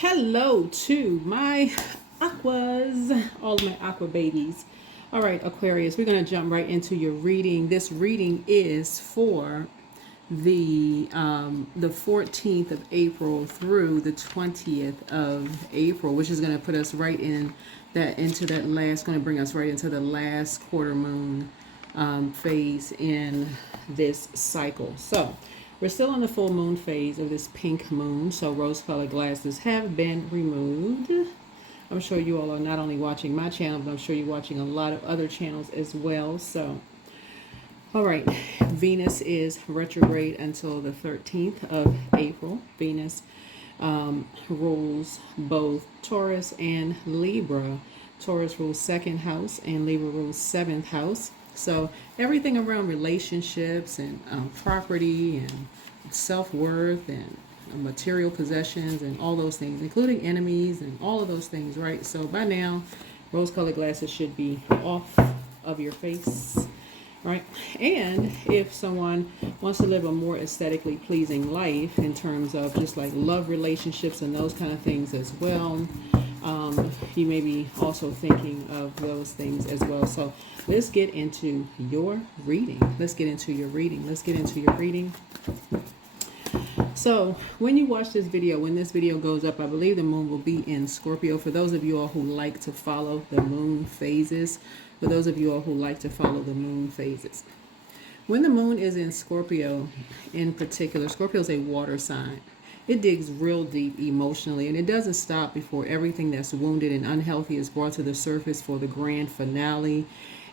Hello to my aquas, all of my aqua babies. All right, Aquarius, we're going to jump right into your reading. This reading is for the 14th of April through the 20th of April, which is going to put us right into that last, going to bring us right into the last quarter moon phase in this cycle. So we're still in the full moon phase of this pink moon, so rose-colored glasses have been removed. I'm sure you all are not only watching my channel, but I'm sure you're watching a lot of other channels as well. So, all right, Venus is retrograde until the 13th of April. Venus rules both Taurus and Libra. Taurus rules second house and Libra rules seventh house. So everything around relationships and property and self-worth and material possessions and all those things, including enemies and all of those things, right? So by now, rose-colored glasses should be off of your face, right? And if someone wants to live a more aesthetically pleasing life in terms of just like love relationships and those kind of things as well, you may be also thinking of those things as well. So let's get into your reading. Let's get into your reading. Let's get into your reading. So when you watch this video, when this video goes up, I believe the moon will be in Scorpio. For those of you all who like to follow the moon phases, for those of you all who like to follow the moon phases. When the moon is in Scorpio in particular, Scorpio is a water sign. It digs real deep emotionally, and it doesn't stop before everything that's wounded and unhealthy is brought to the surface for the grand finale.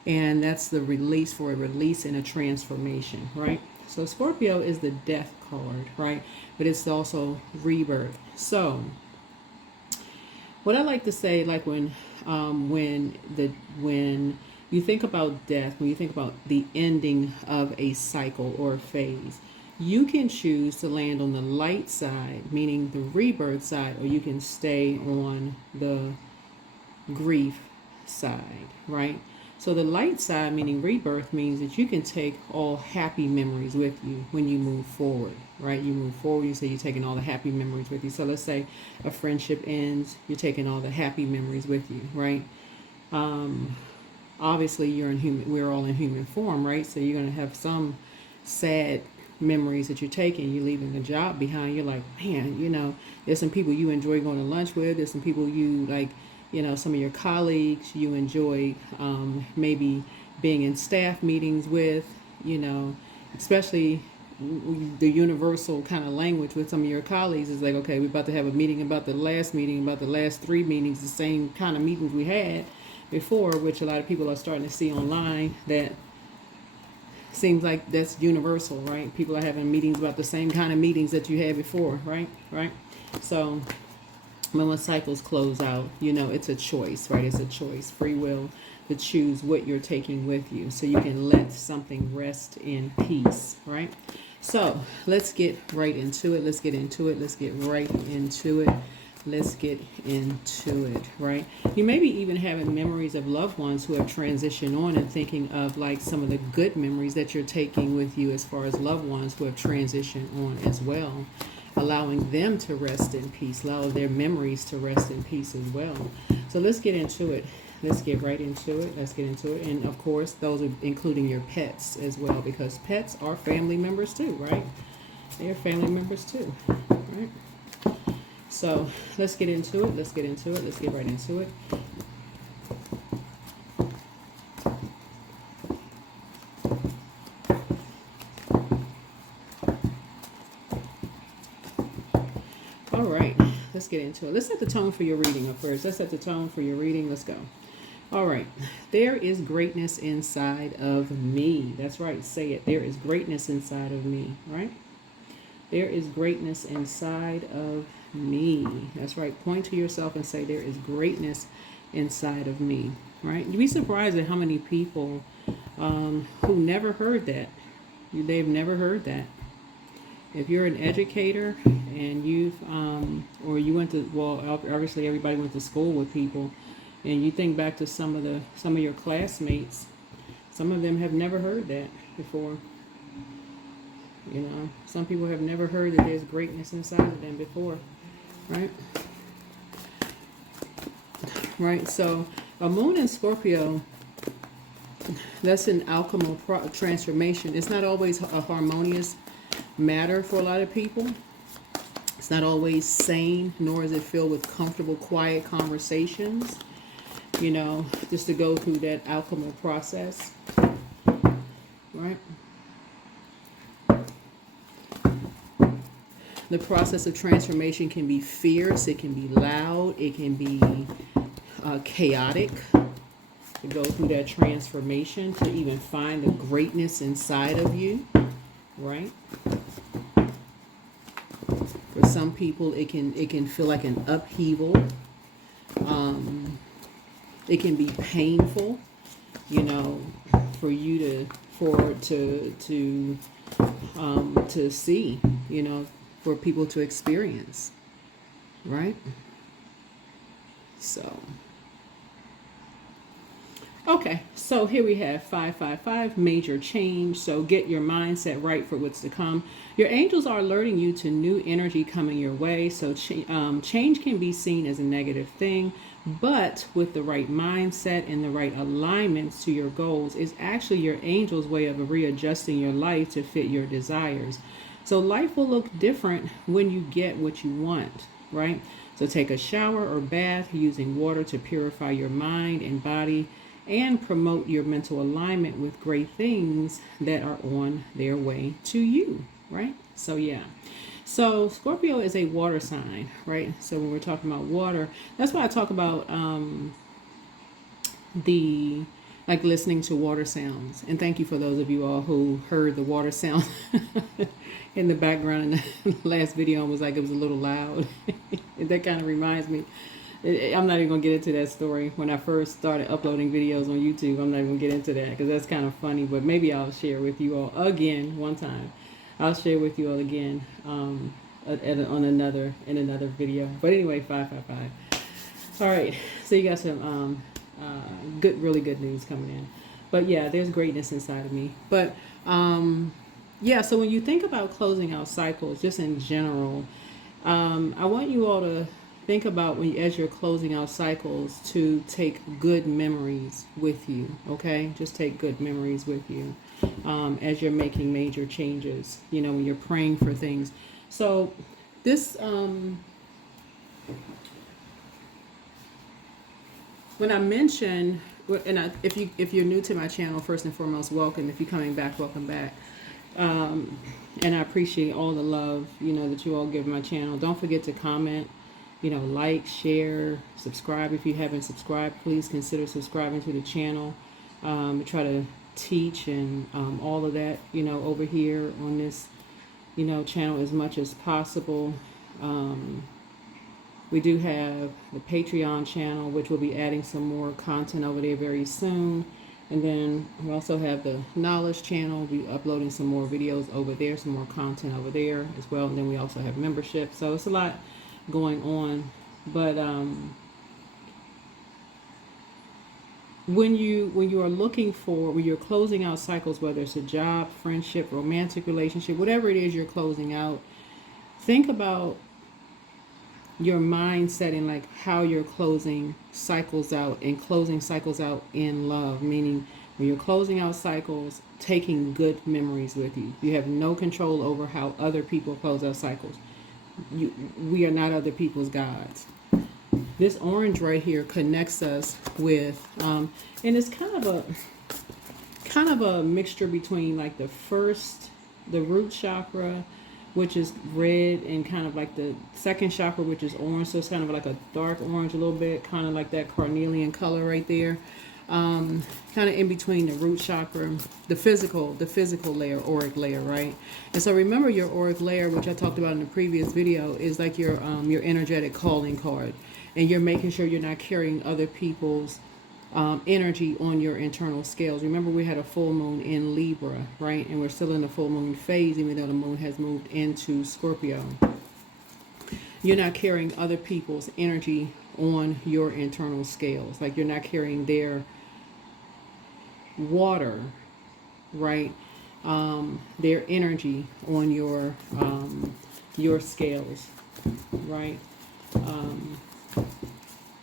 And that's the release, for a release and a transformation, right? So Scorpio is the death card, right? But it's also rebirth. So what I like to say, like when you think about death, when you think about the ending of a cycle or a phase, you can choose to land on the light side, meaning the rebirth side, or you can stay on the grief side, right? So the light side, meaning rebirth, means that you can take all happy memories with you when you move forward, right? You move forward, you say you're taking all the happy memories with you. So let's say a friendship ends, you're taking all the happy memories with you, right? Obviously we're all in human form, right? So you're going to have some sad memories that you're taking. You're leaving a job behind. You're like, man, there's some people you enjoy going to lunch with. There's some people you like, some of your colleagues you enjoy maybe being in staff meetings with, especially the universal kind of language with some of your colleagues is like, okay, we're about to have a meeting about the last 3 meetings, the same kind of meetings we had before, which a lot of people are starting to see online. That seems like that's universal, right? People are having meetings about the same kind of meetings that you had before, right? So when cycles close out, it's a choice, right? It's a choice, free will to choose what you're taking with you, so you can let something rest in peace, right? So let's get right into it. Let's get right into it. Let's get into it, right? You may be even having memories of loved ones who have transitioned on, and thinking of like some of the good memories that you're taking with you as far as loved ones who have transitioned on as well, allowing them to rest in peace, allow their memories to rest in peace as well. So let's get into it. Let's get right into it. Let's get into it. And of course, those are including your pets as well, because pets are family members too, right? They're family members too, right? So let's get into it. Let's get right into it. All right, let's get into it. Let's set the tone for your reading up first. Let's set the tone for your reading. Let's go. All right. There is greatness inside of me. That's right. Say it. There is greatness inside of me, right? There is greatness inside of me. That's right. Point to yourself and say, there is greatness inside of me, right? You'd be surprised at how many people who never heard that. They've never heard that. If you're an educator and you've, or you went to, well, obviously everybody went to school with people, and you think back to some of your classmates, some of them have never heard that before. Some people have never heard that there's greatness inside of them before, right? right? So a moon in Scorpio, that's an alchemical transformation. It's not always a harmonious matter for a lot of people. It's not always sane, nor is it filled with comfortable, quiet conversations, you know, just to go through that alchemical process, right? The process of transformation can be fierce, it can be loud, it can be chaotic. To go through that transformation, to even find the greatness inside of you, right? For some people, it can feel like an upheaval. It can be painful, you know, for you to see, you know, for people to experience, right? So. Okay, so here we have 555, major change. So get your mindset right for what's to come. Your angels are alerting you to new energy coming your way. So change can be seen as a negative thing, but with the right mindset and the right alignments to your goals is actually your angels' way of readjusting your life to fit your desires. So life will look different when you get what you want, right? So take a shower or bath using water to purify your mind and body, and promote your mental alignment with great things that are on their way to you, right? So yeah. So Scorpio is a water sign, right? So when we're talking about water, that's why I talk about the like listening to water sounds. And thank you for those of you all who heard the water sound in the background in the last video and was like it was a little loud. That kind of reminds me. I'm not even going to get into that story. When I first started uploading videos on YouTube, I'm not even going to get into that because that's kind of funny. But maybe I'll share with you all again one time. I'll share with you all again on another video. But anyway, 555. All right. So you got some really good news coming in. But yeah, there's greatness inside of me. But yeah, so when you think about closing out cycles, just in general, I want you all to think about as you're closing out cycles to take good memories with you, okay? Just take good memories with you as you're making major changes, you know, when you're praying for things. So this, when I mention, and if you're new to my channel, first and foremost, welcome. If you're coming back, welcome back. And I appreciate all the love, you know, that you all give my channel. Don't forget to comment. You know, like, share, subscribe. If you haven't subscribed, please consider subscribing to the channel. We try to teach and all of that, you know, over here on this, you know, channel as much as possible. We do have the Patreon channel, which will be adding some more content over there very soon. And then we also have the Knowledge channel. We'll be uploading some more videos over there, some more content over there as well. And then we also have membership. So it's a lot going on, but when you are looking for, when you're closing out cycles, whether it's a job, friendship, romantic relationship, whatever it is you're closing out, think about your mindset and like how you're closing cycles out and closing cycles out in love, meaning when you're closing out cycles, taking good memories with you. You have no control over how other people close out cycles. We are not other people's gods. This orange right here connects us with, and it's kind of a mixture between like the root chakra, which is red, and kind of like the second chakra, which is orange. So it's kind of like a dark orange a little bit, kind of like that carnelian color right there. Kind of in between the root chakra, the physical layer, auric layer, right? And so remember, your auric layer, which I talked about in the previous video, is like your energetic calling card, and you're making sure you're not carrying other people's energy on your internal scales. Remember, we had a full moon in Libra, right? And we're still in the full moon phase, even though the moon has moved into Scorpio. You're not carrying other people's energy on your internal scales. Like you're not carrying their water, right? Their energy on your scales, right?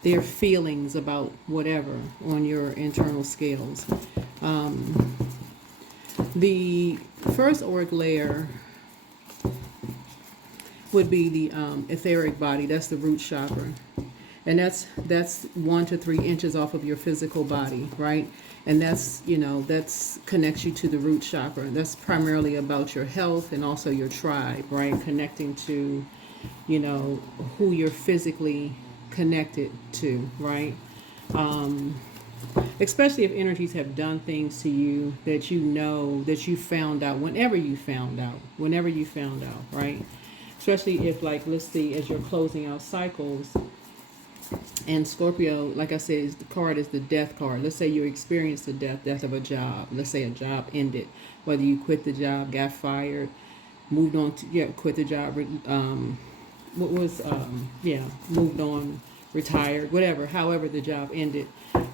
their feelings about whatever on your internal scales. The first auric layer would be the etheric body. That's the root chakra, and that's 1 to 3 inches off of your physical body, right? And that's, you know, that's connects you to the root chakra. That's primarily about your health and also your tribe, right? Connecting to, you know, who you're physically connected to, right? Especially if energies have done things to you that you know, that you found out whenever you found out, right? Especially if, like, let's see, as you're closing out cycles, and Scorpio, like I said, the card is the death card. Let's say you experienced the death of a job. Let's say a job ended, whether you quit the job, got fired, moved on to, quit the job, moved on, retired, whatever, however the job ended,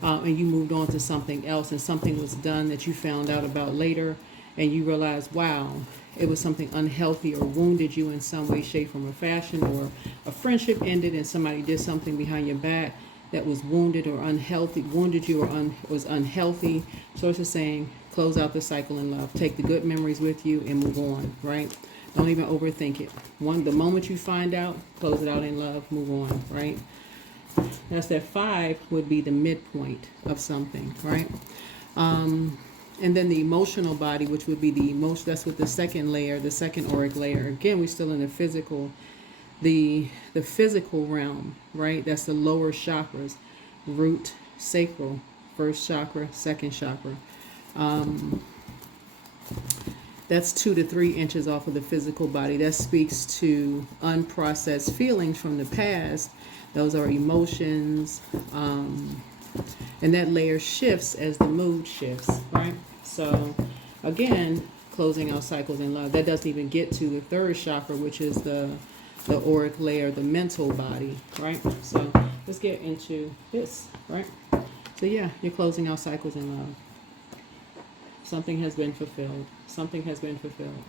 and you moved on to something else, and something was done that you found out about later, and you realize, wow, it was something unhealthy or wounded you in some way, shape, form, or fashion, or a friendship ended and somebody did something behind your back that was wounded or unhealthy, wounded you or was unhealthy. So it's just saying, close out the cycle in love. Take the good memories with you and move on, right? Don't even overthink it. The moment you find out, close it out in love, move on, right? That's that 5 would be the midpoint of something, right? And then the emotional body, which would be the most, that's what the second layer, the second auric layer. Again, we're still in the physical, the physical realm, right? That's the lower chakras, root, sacral, first chakra, second chakra. That's 2 to 3 inches off of the physical body. That speaks to unprocessed feelings from the past. Those are emotions. And that layer shifts as the mood shifts, right? So, again, closing out cycles in love. That doesn't even get to the third chakra, which is the auric layer, the mental body, right? So, let's get into this, right? So, yeah, you're closing out cycles in love. Something has been fulfilled. Something has been fulfilled.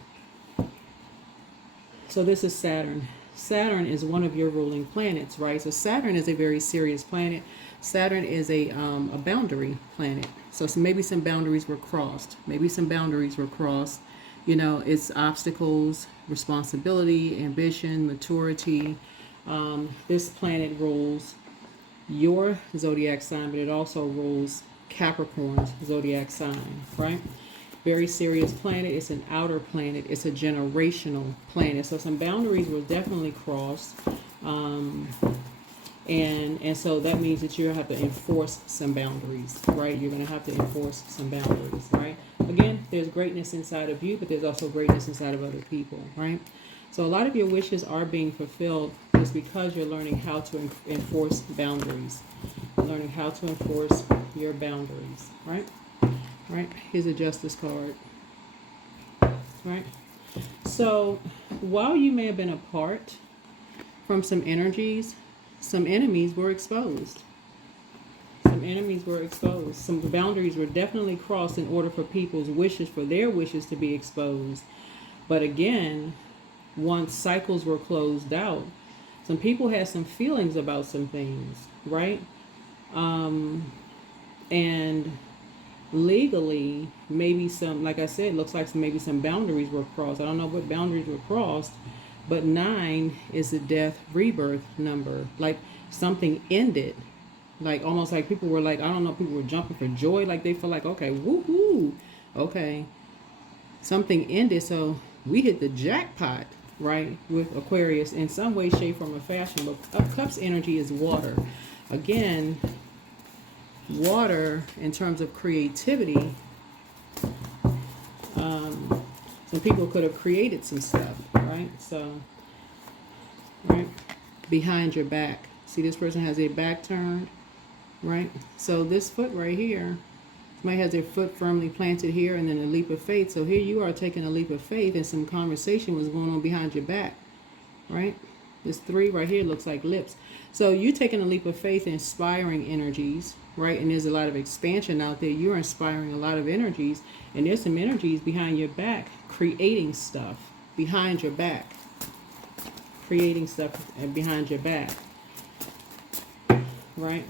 So, this is Saturn. Saturn is one of your ruling planets, right? So, Saturn is a very serious planet. Saturn is a boundary planet. So maybe some boundaries were crossed. You know, it's obstacles, responsibility, ambition, maturity. This planet rules your zodiac sign, but it also rules Capricorn's zodiac sign, right? Very serious planet. It's an outer planet. It's a generational planet. So some boundaries were definitely crossed. And so that means that you have to enforce some boundaries, right? You're going to have to enforce some boundaries, right? Again, there's greatness inside of you, but there's also greatness inside of other people, right? So a lot of your wishes are being fulfilled just because you're learning how to enforce boundaries. Learning how to enforce your boundaries, right? Right? Here's a justice card, right? So while you may have been apart from some energies, some enemies were exposed. Some boundaries were definitely crossed in order for people's wishes, for their wishes to be exposed. But again, once cycles were closed out, some people had some feelings about some things, right? And legally, maybe some, like I said, looks like maybe some boundaries were crossed. I don't know what boundaries were crossed. But 9 is the death rebirth number. Like something ended. Like almost like people were like, I don't know, people were jumping for joy. Like they feel like, okay, woohoo. Okay. Something ended. So we hit the jackpot, right? With Aquarius in some way, shape, form, or fashion. But Cups energy is water. Again, water in terms of creativity. Some people could have created some stuff, right? So, right, behind your back. See, this person has their back turned, right? So this foot right here, somebody has their foot firmly planted here, and then a leap of faith. So here you are taking a leap of faith, and some conversation was going on behind your back, right? This 3 right here looks like lips. So you're taking a leap of faith, inspiring energies, right? And there's a lot of expansion out there. You're inspiring a lot of energies, and there's some energies behind your back creating stuff behind your back. Creating stuff behind your back. right?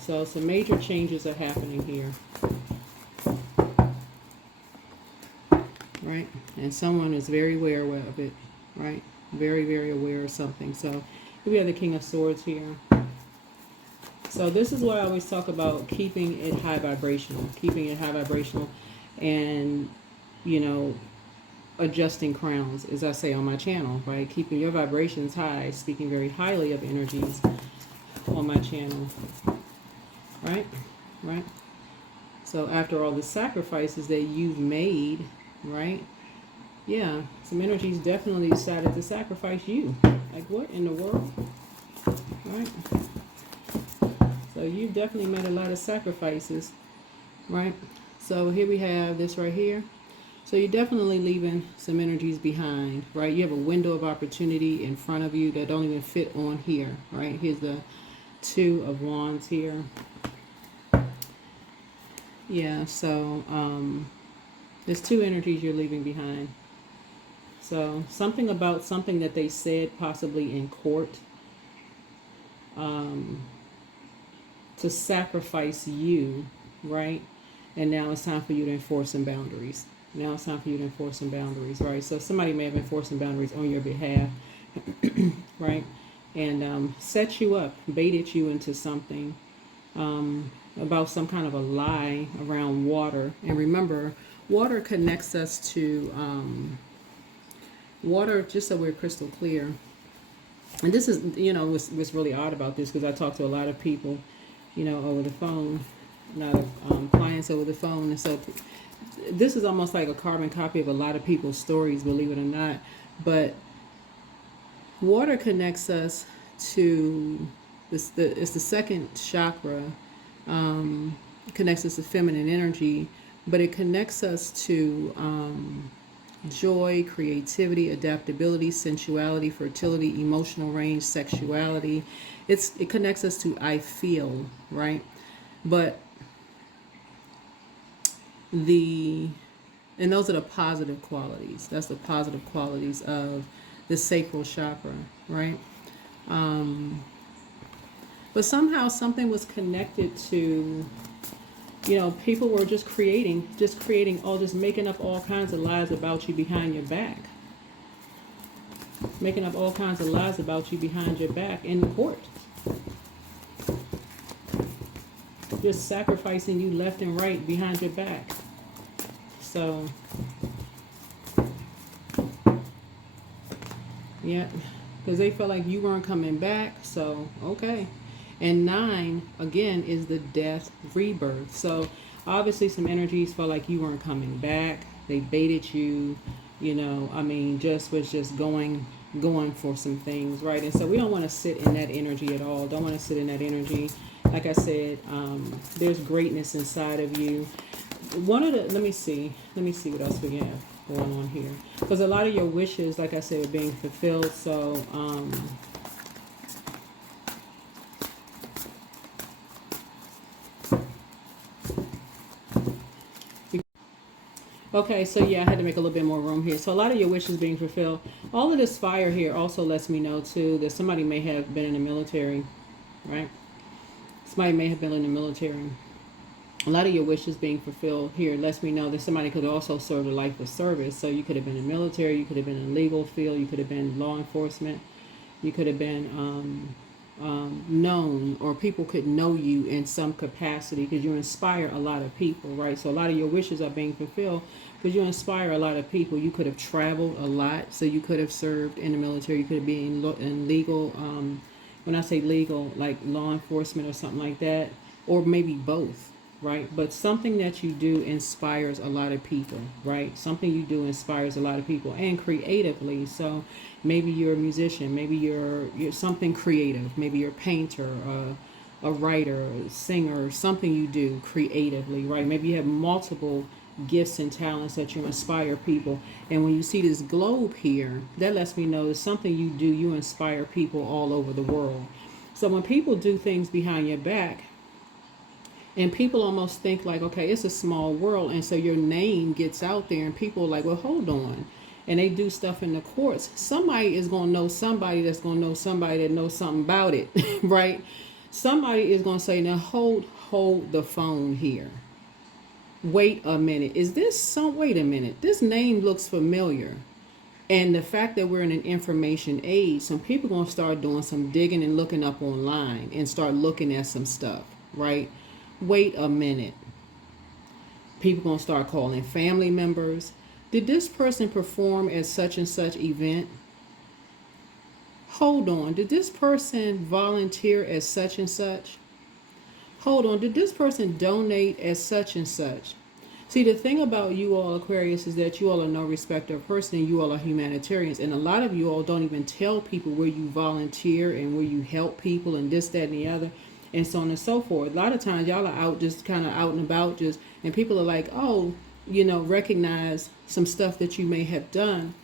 So some major changes are happening here, right? And someone is very aware of it, right? Very, very aware of something. So we have the King of Swords here. So this is why I always talk about keeping it high vibrational, and, you know, adjusting crowns, as I say on my channel, right? Keeping your vibrations high, speaking very highly of energies on my channel, right? Right? So after all the sacrifices that you've made, right? Yeah, some energies definitely decided to sacrifice you. Like, what in the world? Right? So you've definitely made a lot of sacrifices, right? So here we have this right here. So you're definitely leaving some energies behind, right? You have a window of opportunity in front of you that don't even fit on here, right? Here's the Two of Wands here. Yeah, so there's two energies you're leaving behind. So something about something that they said possibly in court to sacrifice you, right? And now it's time for you to enforce some boundaries. Now it's time for you to enforce some boundaries, right? So somebody may have enforced some boundaries on your behalf, right? And set you up, baited you into something about some kind of a lie around water. And remember, water connects us to water, just so we're crystal clear. And this is, you know, what's really odd about this, because I talk to a lot of people, you know, over the phone, a lot of clients over the phone. And so this is almost like a carbon copy of a lot of people's stories, believe it or not. But water connects us to it's the second chakra. Connects us to feminine energy, but it connects us to joy, creativity, adaptability, sensuality, fertility, emotional range, sexuality. It connects us to I feel, right? But and those are the positive qualities. That's the positive qualities of the sacral chakra, right? But somehow something was connected to, you know, people were just making up all kinds of lies about you behind your back. Making up all kinds of lies about you behind your back in court. Just sacrificing you left and right behind your back. So, yeah, because they felt like you weren't coming back. So, okay. And 9, again, is the death rebirth. So obviously some energies felt like you weren't coming back. They baited you, you know, I mean, was just going for some things, right? And so we don't want to sit in that energy at all. Don't want to sit in that energy. Like I said, there's greatness inside of you. Let me see what else we have going on here. Because a lot of your wishes, like I said, are being fulfilled. So, okay, so yeah, I had to make a little bit more room here. So a lot of your wishes being fulfilled. All of this fire here also lets me know, too, that somebody may have been in the military, right? Somebody may have been in the military. A lot of your wishes being fulfilled here lets me know that somebody could also serve a life of service. So you could have been in the military, you could have been in the legal field, you could have been law enforcement, you could have been known, or people could know you in some capacity because you inspire a lot of people, right? So a lot of your wishes are being fulfilled because you inspire a lot of people. You could have traveled a lot, so you could have served in the military, you could have been in legal, when I say legal, like law enforcement or something like that, or maybe both, right? But something that you do inspires a lot of people, right? Something you do inspires a lot of people, and creatively. So maybe you're a musician, maybe you're something creative, maybe you're a painter, a writer, a singer, something you do creatively, right? Maybe you have multiple gifts and talents that you inspire people. And when you see this globe here, that lets me know it's something you do, you inspire people all over the world. So when people do things behind your back, and people almost think like, okay, it's a small world, and so your name gets out there, and people are like, well, hold on. and they do stuff in the courts, somebody is going to know somebody that's going to know somebody that knows something about it, right? Somebody is going to say, now hold the phone here. Wait a minute. Wait a minute. This name looks familiar. And the fact that we're in an information age, some people are going to start doing some digging and looking up online and start looking at some stuff, right? Wait a minute. People going to start calling family members. Did this person perform at such and such event? Hold on. Did this person volunteer at such and such? Hold on. Did this person donate at such and such? See, the thing about you all, Aquarius, is that you all are no respecter of person, and you all are humanitarians. And a lot of you all don't even tell people where you volunteer and where you help people and this, that, and the other, and so on and so forth. A lot of times y'all are out just kind of out and about, and people are like, oh, recognize some stuff that you may have done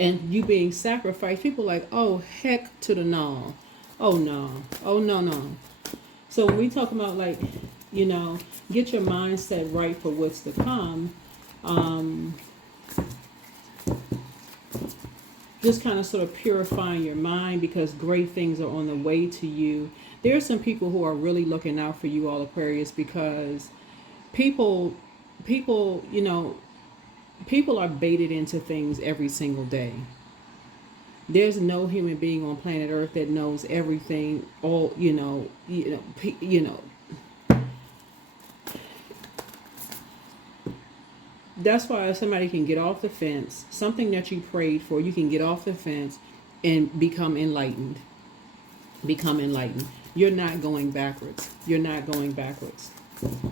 and you being sacrificed. People are like, oh, heck to the no. Oh, no. Oh, no, no. So when we talk about get your mindset right for what's to come, just kind of sort of purifying your mind, because great things are on the way to you. There are some people who are really looking out for you all, Aquarius, because people are baited into things every single day. There's no human being on planet Earth that knows everything. That's why somebody can get off the fence, something that you prayed for, you can get off the fence and become enlightened. You're not going backwards.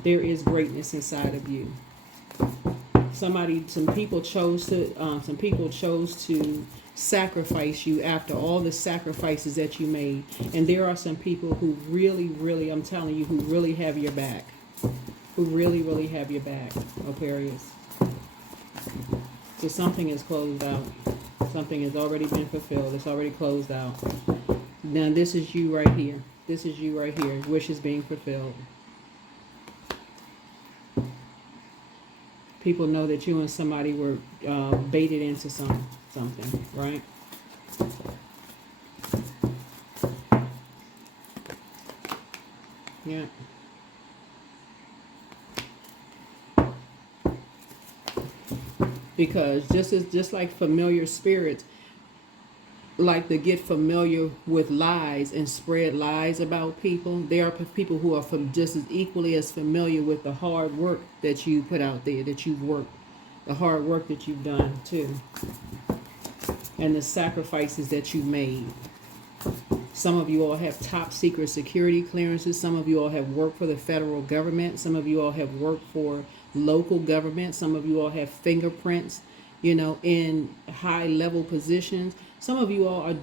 There is greatness inside of you. Some people chose to sacrifice you after all the sacrifices that you made. And there are some people who really, really, I'm telling you, who really have your back. Who really, really have your back, Aquarius. So something is closed out. Something has already been fulfilled. It's already closed out. Now this is you right here. Wish is being fulfilled. People know that you and somebody were baited into something, right? Yeah. Because just like familiar spirits like to get familiar with lies and spread lies about people, there are people who are just as equally as familiar with the hard work that you put out there, that you've worked, the hard work that you've done too, and the sacrifices that you made. Some of you all have top secret security clearances. Some of you all have worked for the federal government. Some of you all have worked for local government. Some of you all have fingerprints, in high level positions. Some of you all are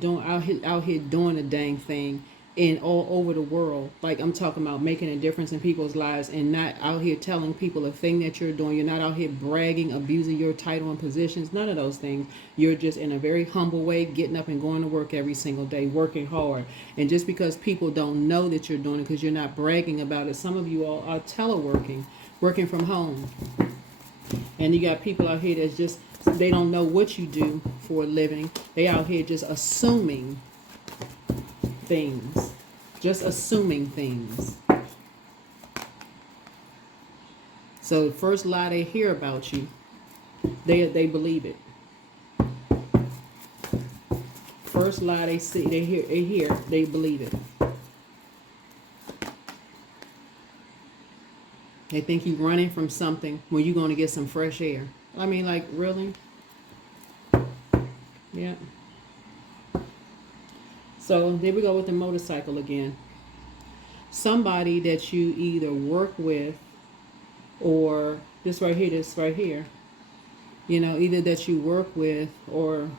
out here doing a dang thing in all over the world. Like, I'm talking about making a difference in people's lives, and not out here telling people a thing that you're doing. You're not out here bragging, abusing your title and positions. None of those things. You're just in a very humble way, getting up and going to work every single day, working hard. And just because people don't know that you're doing it, because you're not bragging about it, some of you all are teleworking, working from home. And you got people out here that's just, they don't know what you do for a living. They out here just assuming things. So the first lie they hear about you, they believe it. First lie they see, they hear, they believe it. They think you're running from something when you're going to get some fresh air. I mean, like, really? Yeah. So there we go with the motorcycle again. Somebody that you either work with, or this right here, either that you work with or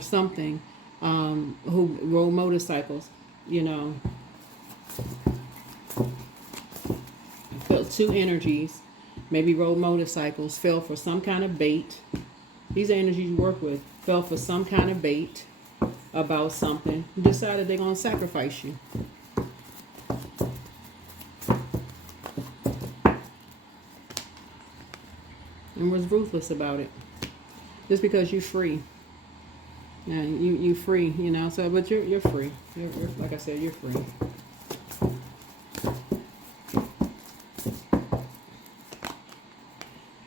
something, who rode motorcycles, felt two energies, maybe rode motorcycles, fell for some kind of bait. These are energies you work with. Fell for some kind of bait about something. Decided they're going to sacrifice you. And was ruthless about it. Just because you're free. Yeah, you free, you know. So, but you're free. You're like I said, you're free.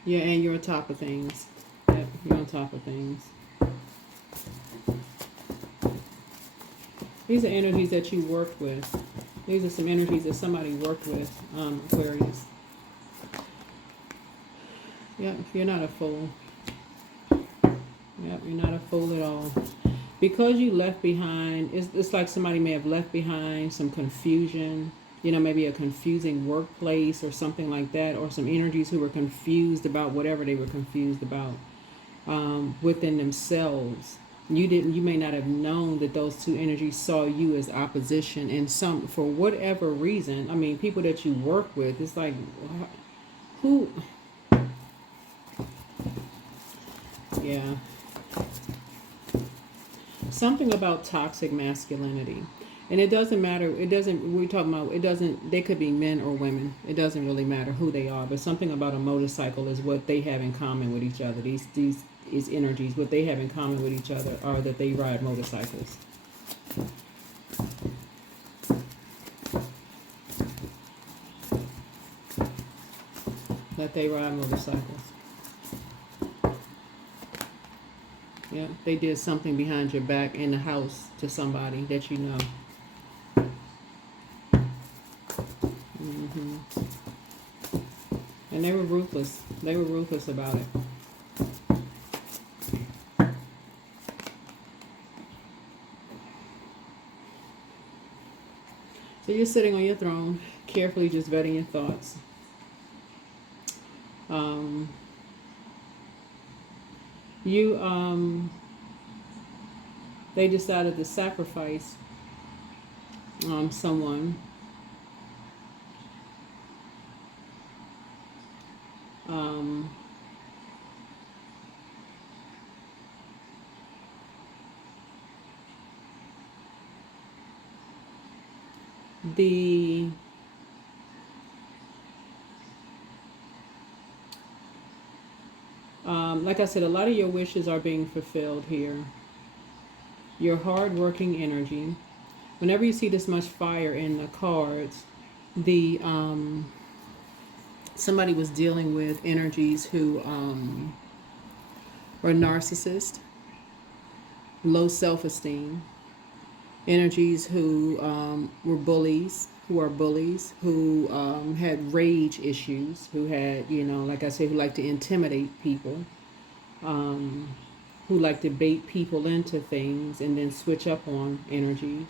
Yeah, and you're on top of things. Yeah, you're on top of things. These are energies that you worked with. These are some energies that somebody worked with, Aquarius. Yep, you're not a fool. Yep, you're not a fool at all. Because you left behind, it's like somebody may have left behind some confusion, you know, maybe a confusing workplace or something like that, or some energies who were confused about whatever they were confused about within themselves. You may not have known that those two energies saw you as opposition, and some, for whatever reason, I mean, people that you work with, it's like, who, yeah. Something about toxic masculinity. And it doesn't matter, it doesn't, we're talking about, it doesn't, they could be men or women. It doesn't really matter who they are, but something about a motorcycle is what they have in common with each other. These energies, what they have in common with each other are that they ride motorcycles. That they ride motorcycles. Yeah, they did something behind your back in the house to somebody that you know. And they were ruthless. They were ruthless about it. So you're sitting on your throne, carefully just vetting your thoughts. They decided to sacrifice someone. The like I said, a lot of your wishes are being fulfilled here. Your hard-working energy. Whenever you see this much fire in the cards, the somebody was dealing with energies who were narcissists, low self-esteem, energies who were bullies, who are bullies, who had rage issues, who had, you know, like I said, who like to intimidate people, who like to bait people into things and then switch up on energies.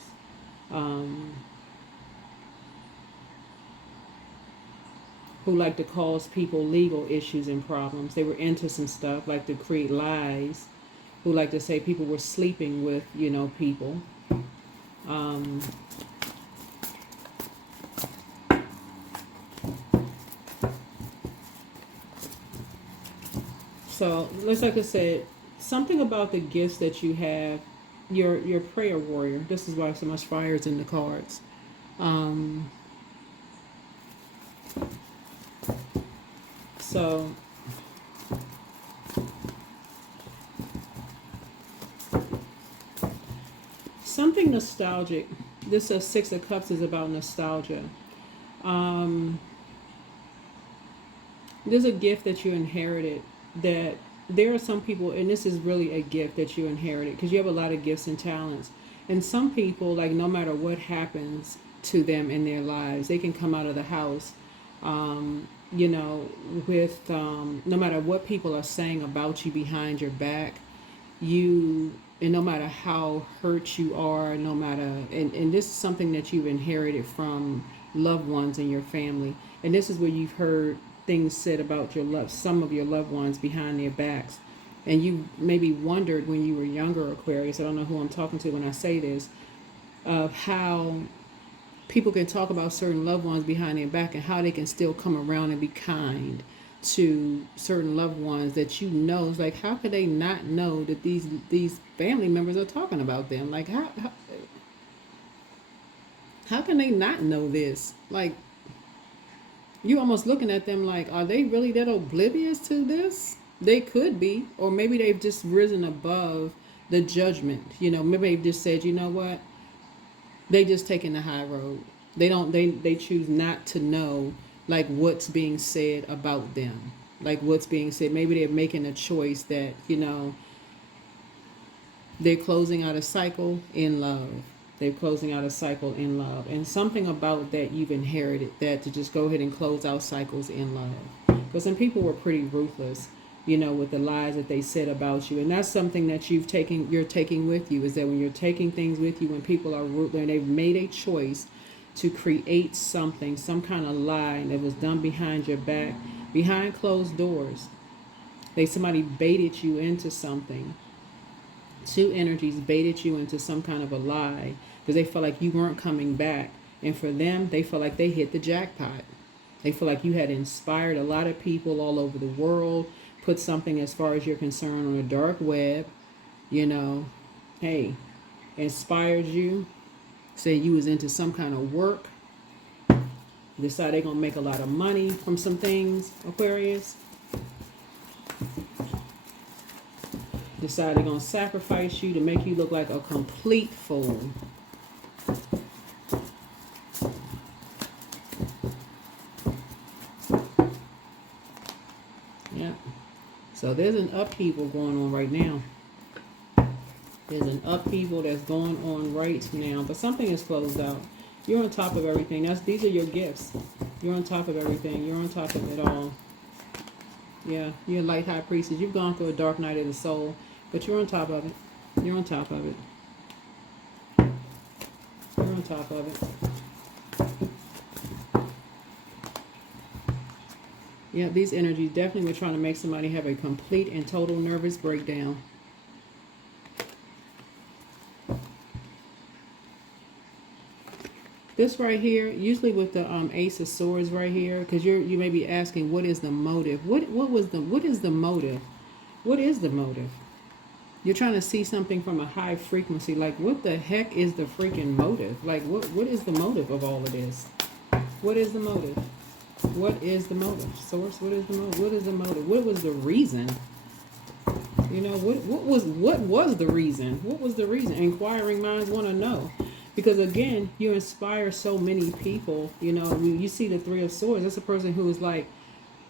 Who like to cause people legal issues and problems. They were into some stuff, like to create lies, who like to say people were sleeping with, you know, people. So, let's, like I said, something about the gifts that you have. Your prayer warrior. This is why so much fire is in the cards. So something nostalgic. This Six of Cups is about nostalgia. There's a gift that you inherited that there are some people, and this is really a gift that you inherited because you have a lot of gifts and talents. And some people, like, no matter what happens to them in their lives, they can come out of the house, you know, with no matter what people are saying about you behind your back, and no matter how hurt you are, no matter, and this is something that you've inherited from loved ones in your family. And this is where you've heard things said about some of your loved ones behind their backs. And you maybe wondered when you were younger, Aquarius, I don't know who I'm talking to when I say this, of how people can talk about certain loved ones behind their back and how they can still come around and be kind to certain loved ones that you know. It's like, how could they not know that these family members are talking about them? Like, how can they not know this? Like, you almost looking at them like, are they really that oblivious to this? They could be, or maybe they've just risen above the judgment. You know, maybe they've just said, you know what, they just taking the high road. They don't. They choose not to know like what's being said about them, like what's being said. Maybe they're making a choice that, you know, they're closing out a cycle in love. They're closing out a cycle in love, and something about that you've inherited that to just go ahead and close out cycles in love. Because some people were pretty ruthless, you know, with the lies that they said about you, and that's something that you're taking with you. Is that when you're taking things with you, when people are ruthless and they've made a choice to create something, some kind of lie that was done behind your back, behind closed doors. Somebody baited you into something. Two energies baited you into some kind of a lie because they felt like you weren't coming back. And for them, they felt like they hit the jackpot. They feel like you had inspired a lot of people all over the world, put something as far as you're concerned on the dark web, you know, hey, inspired you, say you was into some kind of work, decide they're going to make a lot of money from some things, Aquarius. Decide they're going to sacrifice you to make you look like a complete fool. Yeah. So there's an upheaval going on right now. There's an upheaval that's going on right now. But something is closed out. You're on top of everything. These are your gifts. You're on top of everything. You're on top of it all. Yeah, you're a light high priestess. You've gone through a dark night of the soul. But you're on top of it. You're on top of it. You're on top of it. Yeah, these energies definitely were trying to make somebody have a complete and total nervous breakdown. This right here, usually with the Ace of Swords right here, because you may be asking, what is the motive? What is the motive? What is the motive? You're trying to see something from a high frequency. Like, what the heck is the freaking motive? Like, what is the motive of all of this? What is the motive? What is the motive? Source, what is the motive? What is the motive? What was the reason? You know, what was the reason? What was the reason? Inquiring minds want to know. Because again, you inspire so many people. You know, you see the Three of Swords. That's a person who is like,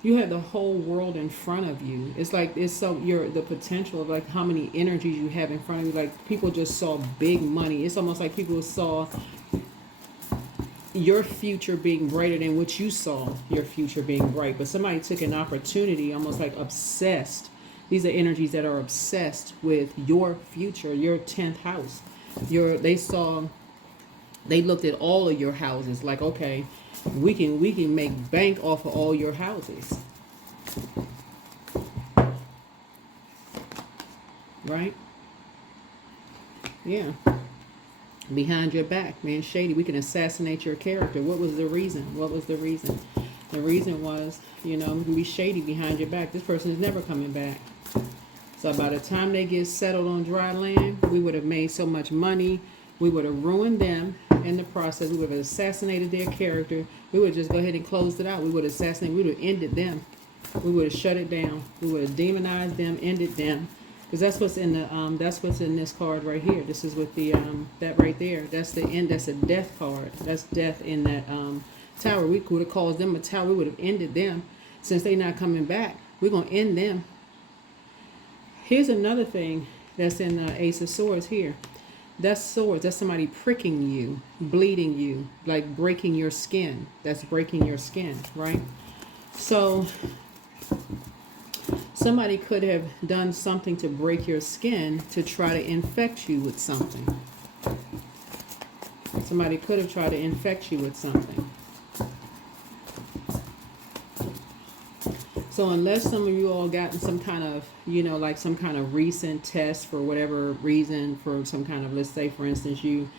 you have the whole world in front of you. It's like the potential of like how many energies you have in front of you. Like people just saw big money. It's almost like people saw your future being brighter than what you saw your future being bright. But somebody took an opportunity, almost like obsessed. These are energies that are obsessed with your future, your 10th house. They looked at all of your houses like, okay, we can make bank off of all your houses. Right? Yeah. Behind your back, man, shady. We can assassinate your character. What was the reason? What was the reason? The reason was, you know, we can be shady behind your back. This person is never coming back. So by the time they get settled on dry land, we would have made so much money. We would have ruined them in the process. We would have assassinated their character. We would just go ahead and closed it out. We would have assassinated. We would have ended them. We would have shut it down. We would have demonized them, ended them. Because that's what's in the that's what's in this card right here. This is with the that right there. That's the end. That's a death card. That's death in that tower. We could have caused them a tower. We would have ended them. Since they're not coming back, we're gonna end them. Here's another thing that's in the Ace of Swords here. That's swords. That's somebody pricking you, bleeding you, like breaking your skin. That's breaking your skin, right? So somebody could have done something to break your skin to try to infect you with something. Somebody could have tried to infect you with something. So unless some of you all gotten some kind of, you know, like some kind of recent test for whatever reason, for some kind of, let's say for instance, you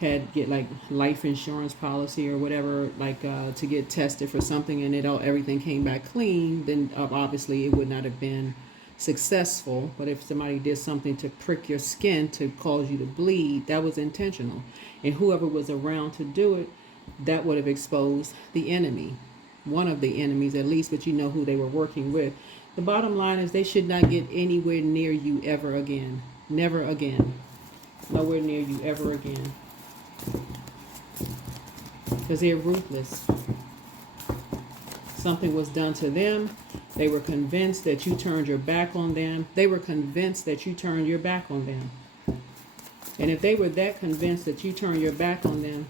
had get like life insurance policy or whatever, like to get tested for something and everything came back clean, then obviously it would not have been successful. But if somebody did something to prick your skin to cause you to bleed, that was intentional. And whoever was around to do it, that would have exposed the enemy. One of the enemies at least, but you know who they were working with. The bottom line is they should not get anywhere near you ever again. Never again. Nowhere near you ever again. Because they're ruthless. Something was done to them. They were convinced that you turned your back on them. They were convinced that you turned your back on them. And if they were that convinced that you turned your back on them,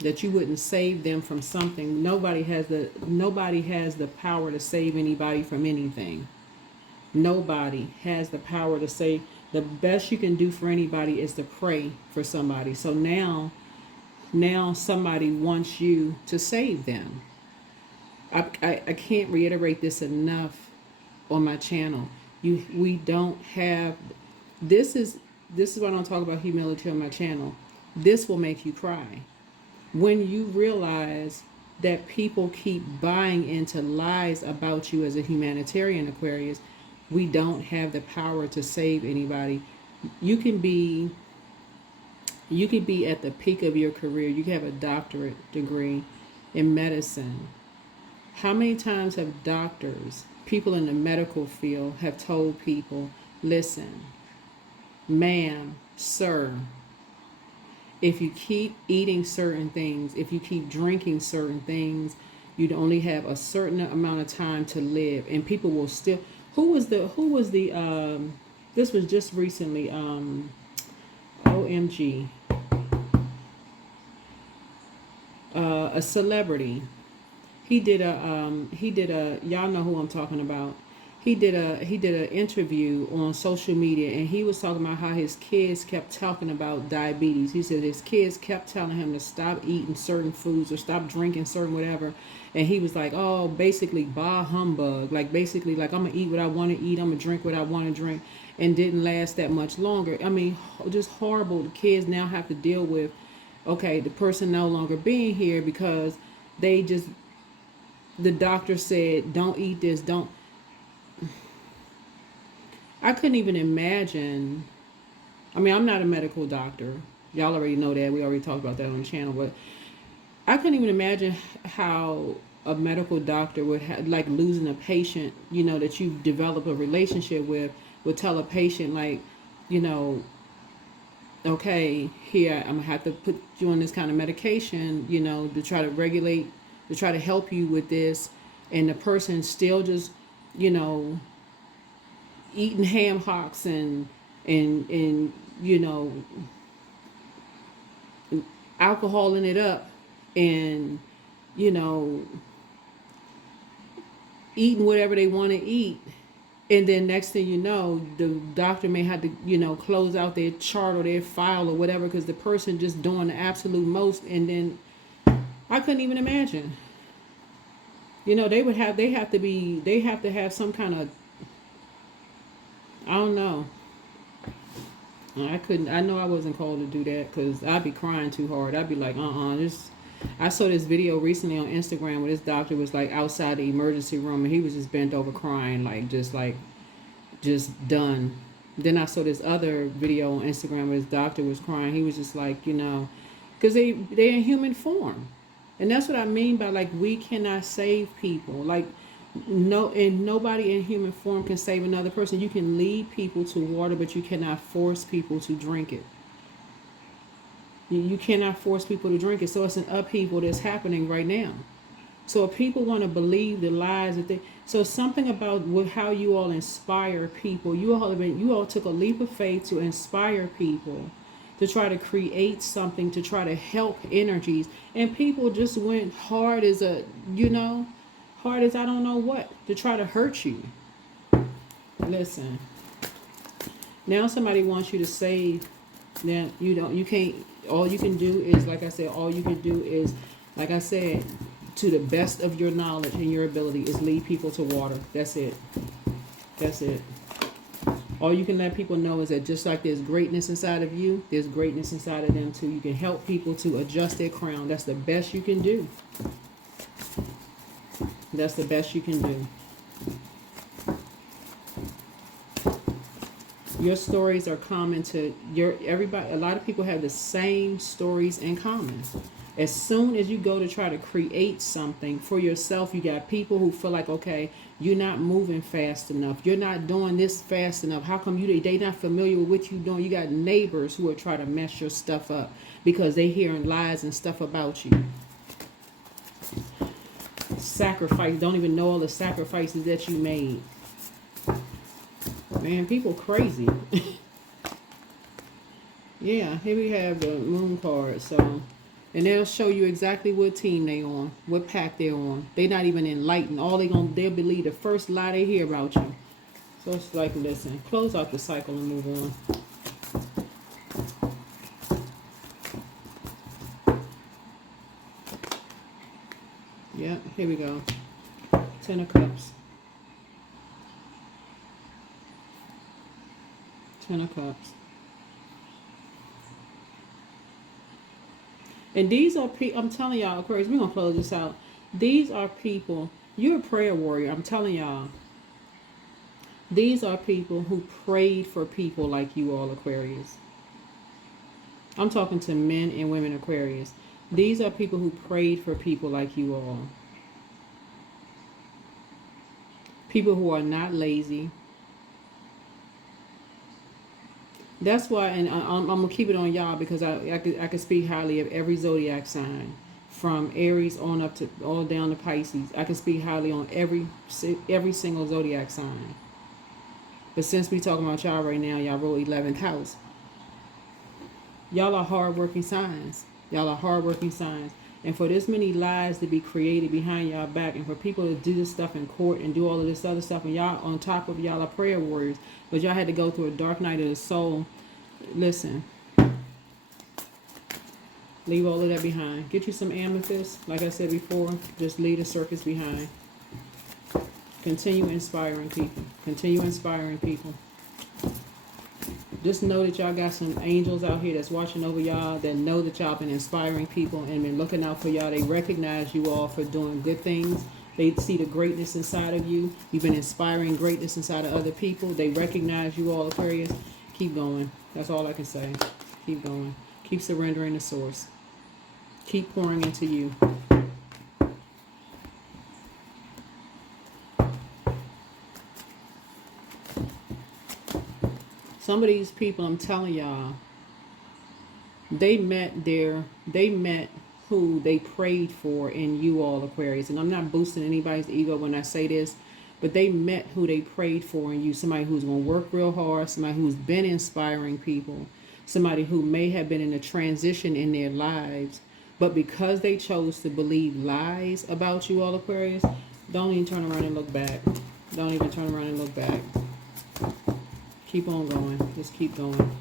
that you wouldn't save them from something, nobody has the power to save anybody from anything. Nobody has the power to save. The best you can do for anybody is to pray for somebody. So now somebody wants you to save them. I can't reiterate this enough on my channel. We don't have, this is why I don't talk about humility on my channel. This will make you cry. When you realize that people keep buying into lies about you as a humanitarian, Aquarius, we don't have the power to save anybody. You can be at the peak of your career. You can have a doctorate degree in medicine. How many times have doctors, people in the medical field, have told people, listen, ma'am, sir, if you keep eating certain things, if you keep drinking certain things, you'd only have a certain amount of time to live, and people will still. Who was the this was just recently, OMG, a celebrity. He did a y'all know who I'm talking about. He did an interview on social media, and he was talking about how his kids kept talking about diabetes. He said his kids kept telling him to stop eating certain foods or stop drinking certain whatever. And he was like, oh, basically, bah humbug. Like, basically, like, I'm going to eat what I want to eat. I'm going to drink what I want to drink. And didn't last that much longer. I mean, just horrible. The kids now have to deal with, okay, the person no longer being here because they just, the doctor said, don't eat this, don't. I couldn't even imagine. I mean, I'm not a medical doctor. Y'all already know that. We already talked about that on the channel. But I couldn't even imagine how a medical doctor would have, like, losing a patient, you know, that you've developed a relationship with, would tell a patient, like, you know, okay, here, I'm going to have to put you on this kind of medication, you know, to try to regulate, to try to help you with this. And the person still just, you know, eating ham hocks and you know, alcoholing it up, and, you know, eating whatever they want to eat. And then next thing you know, the doctor may have to, you know, close out their chart or their file or whatever because the person just doing the absolute most. And then I couldn't even imagine. You know, they have to have some kind of, I don't know. I know I wasn't called to do that because I'd be crying too hard. I'd be like, I saw this video recently on Instagram where this doctor was like outside the emergency room and he was just bent over crying, just done. Then I saw this other video on Instagram where this doctor was crying. He was just like, you know, because they're in human form. And that's what I mean by, like, we cannot save people. Like, nobody in human form can save another person. You can lead people to water, but you cannot force people to drink it. You cannot force people to drink it. So it's an upheaval that's happening right now. So if people want to believe the lies that so something about how you all inspire people. You all took a leap of faith to inspire people, to try to create something, to try to help energies, and people just went hard as I don't know what, to try to hurt you. Listen, now somebody wants you to save them. You can't. All you can do is, like I said, to the best of your knowledge and your ability, is lead people to water. That's it. All you can let people know is that just like there's greatness inside of you, there's greatness inside of them too. You can help people to adjust their crown. That's the best you can do. That's the best you can do. Your stories are common to everybody. A lot of people have the same stories in common. As soon as you go to try to create something for yourself, you got people who feel like, okay, you're not moving fast enough. You're not doing this fast enough. How come they not familiar with what you're doing? You got neighbors who are trying to mess your stuff up because they hearing lies and stuff about you. Sacrifice. Don't even know all the sacrifices that you made. Man, people crazy. Yeah, here we have the moon card. So, and they'll show you exactly what team they on, what pack they're on. They not even enlightened. All they'll believe the first lie they hear about you. So it's like, listen, close out the cycle and move on. Yep, here we go. 10 of Cups. 10 of Cups. And these are people, I'm telling y'all, Aquarius, we're going to close this out. These are people, you're a prayer warrior, I'm telling y'all. These are people who prayed for people like you all, Aquarius. I'm talking to men and women, Aquarius. These are people who prayed for people like you all. People who are not lazy. That's why, and I'm going to keep it on y'all because I could speak highly of every zodiac sign. From Aries on up to all down to Pisces. I can speak highly on every single zodiac sign. But since we talking about y'all right now, y'all rule 11th house. Y'all are hardworking signs. Y'all are hardworking signs. And for this many lies to be created behind y'all back, and for people to do this stuff in court and do all of this other stuff, and y'all on top of y'all are prayer warriors, but y'all had to go through a dark night of the soul. Listen, leave all of that behind. Get you some amethyst. Like I said before, just leave the circus behind. Continue inspiring people. Continue inspiring people. Just know that y'all got some angels out here that's watching over y'all, that know that y'all been inspiring people and been looking out for y'all. They recognize you all for doing good things. They see the greatness inside of you. You've been inspiring greatness inside of other people. They recognize you all, Aquarius. Keep going. That's all I can say. Keep going. Keep surrendering to source. Keep pouring into you. Some of these people, I'm telling y'all, they met who they prayed for in you all, Aquarius. And I'm not boosting anybody's ego when I say this, but they met who they prayed for in you. Somebody who's going to work real hard, somebody who's been inspiring people, somebody who may have been in a transition in their lives, but because they chose to believe lies about you all, Aquarius, don't even turn around and look back. Don't even turn around and look back. Keep on going. Just keep going.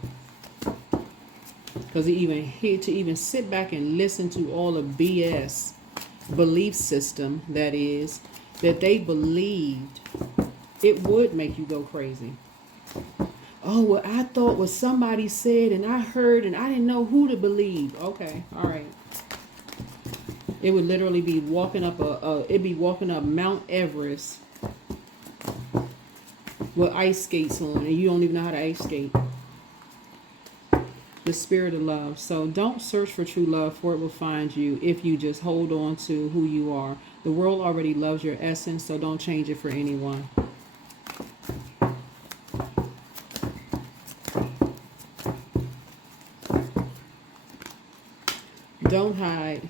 Because to even sit back and listen to all the BS belief system that they believed, it would make you go crazy. Oh, well, I thought what somebody said and I heard and I didn't know who to believe. Okay, all right. It would literally be walking up Mount Everest with ice skates on, and you don't even know how to ice skate. The spirit of love. So don't search for true love, for it will find you if you just hold on to who you are. The world already loves your essence, so don't change it for anyone. Don't hide.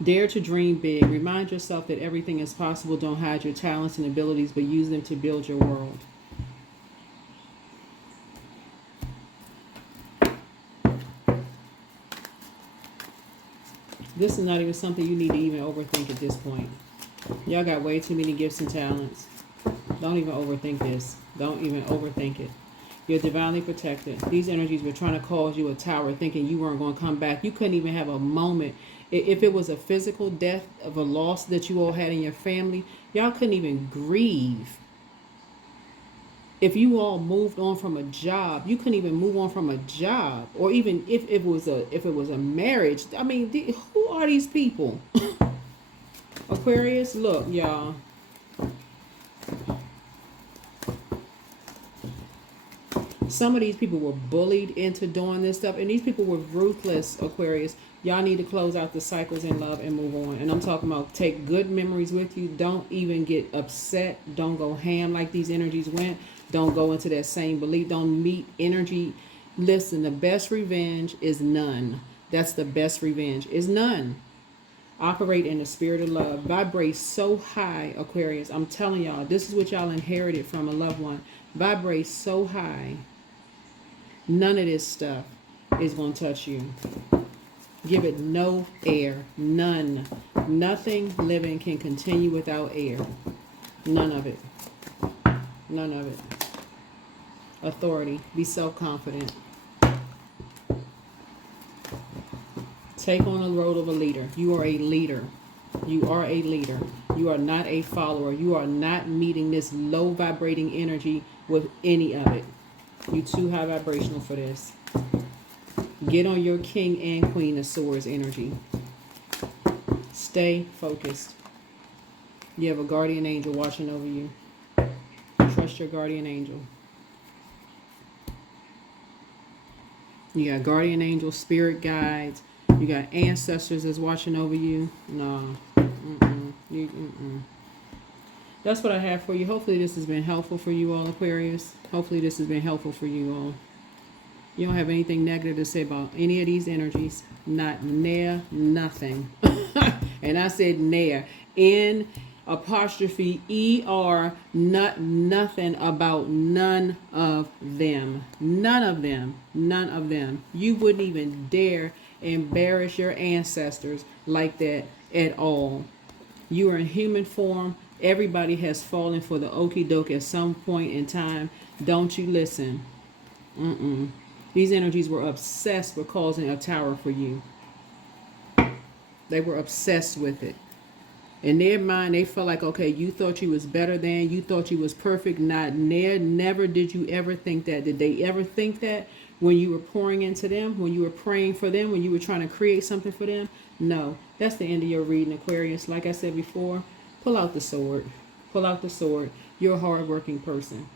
Dare to dream big. Remind yourself that everything is possible. Don't hide your talents and abilities, but use them to build your world. This is not even something you need to even overthink at this point. Y'all got way too many gifts and talents. Don't even overthink this. Don't even overthink it. You're divinely protected. These energies were trying to cause you a tower, thinking you weren't going to come back. You couldn't even have a moment. If it was a physical death of a loss that you all had in your family, y'all couldn't even grieve. If you all moved on from a job, you couldn't even move on from a job. Or even if it was a marriage. I mean, who are these people? Aquarius, look, y'all. Some of these people were bullied into doing this stuff, and these people were ruthless, Aquarius. Y'all need to close out the cycles in love and move on. And I'm talking about take good memories with you. Don't even get upset. Don't go ham like these energies went. Don't go into that same belief. Don't meet energy. Listen, the best revenge is none. That's the best revenge is none. Operate in the spirit of love. Vibrate so high, Aquarius. I'm telling y'all, this is what y'all inherited from a loved one. Vibrate so high. None of this stuff is going to touch you. Give it no air. None. Nothing living can continue without air. None of it. None of it. Authority. Be self-confident. Take on the role of a leader. You are a leader. You are a leader. You are not a follower. You are not meeting this low vibrating energy with any of it. You too high vibrational for this. Get on your King and Queen of Swords energy. Stay focused. You have a guardian angel watching over you. Trust your guardian angel. You got guardian angels, spirit guides. You got ancestors that's watching over you. No. That's what I have for you. Hopefully this has been helpful for you all, Aquarius. Hopefully this has been helpful for you all. You don't have anything negative to say about any of these energies. Not near nothing. And I said near. N apostrophe ER, not nothing about none of them. None of them. None of them. You wouldn't even dare embarrass your ancestors like that at all. You are in human form. Everybody has fallen for the okie doke at some point in time. Don't you listen. These energies were obsessed with causing a tower for you. They were obsessed with it. In their mind, they felt like, okay, you thought you was better than, you thought you was perfect. Not near, never did you ever think that. Did they ever think that when you were pouring into them, when you were praying for them, when you were trying to create something for them? No. That's the end of your reading, Aquarius. Like I said before, pull out the sword. Pull out the sword. You're a hardworking person.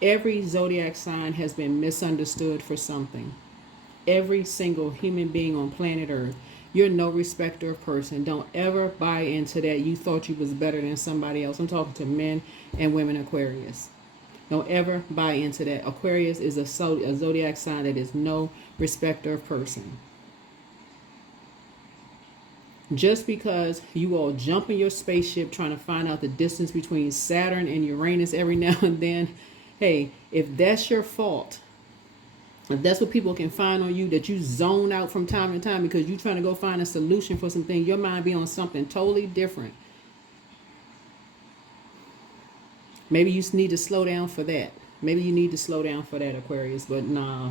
Every zodiac sign has been misunderstood for something. Every single human being on planet Earth. You're no respecter of person. Don't ever buy into that you thought you was better than somebody else. I'm talking to men and women, Aquarius. Don't ever buy into that. Aquarius is a zodiac sign that is no respecter of person. Just because you all jump in your spaceship trying to find out the distance between Saturn and Uranus every now and then, hey, if that's your fault, if that's what people can find on you, that you zone out from time to time because you're trying to go find a solution for something, your mind be on something totally different. Maybe you need to slow down for that. Maybe you need to slow down for that, Aquarius. But nah,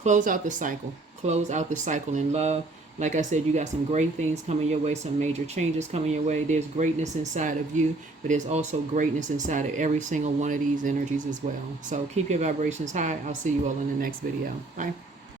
Close out the cycle. Close out the cycle in love. Like I said, you got some great things coming your way, some major changes coming your way. There's greatness inside of you, but there's also greatness inside of every single one of these energies as well. So keep your vibrations high. I'll see you all in the next video. Bye.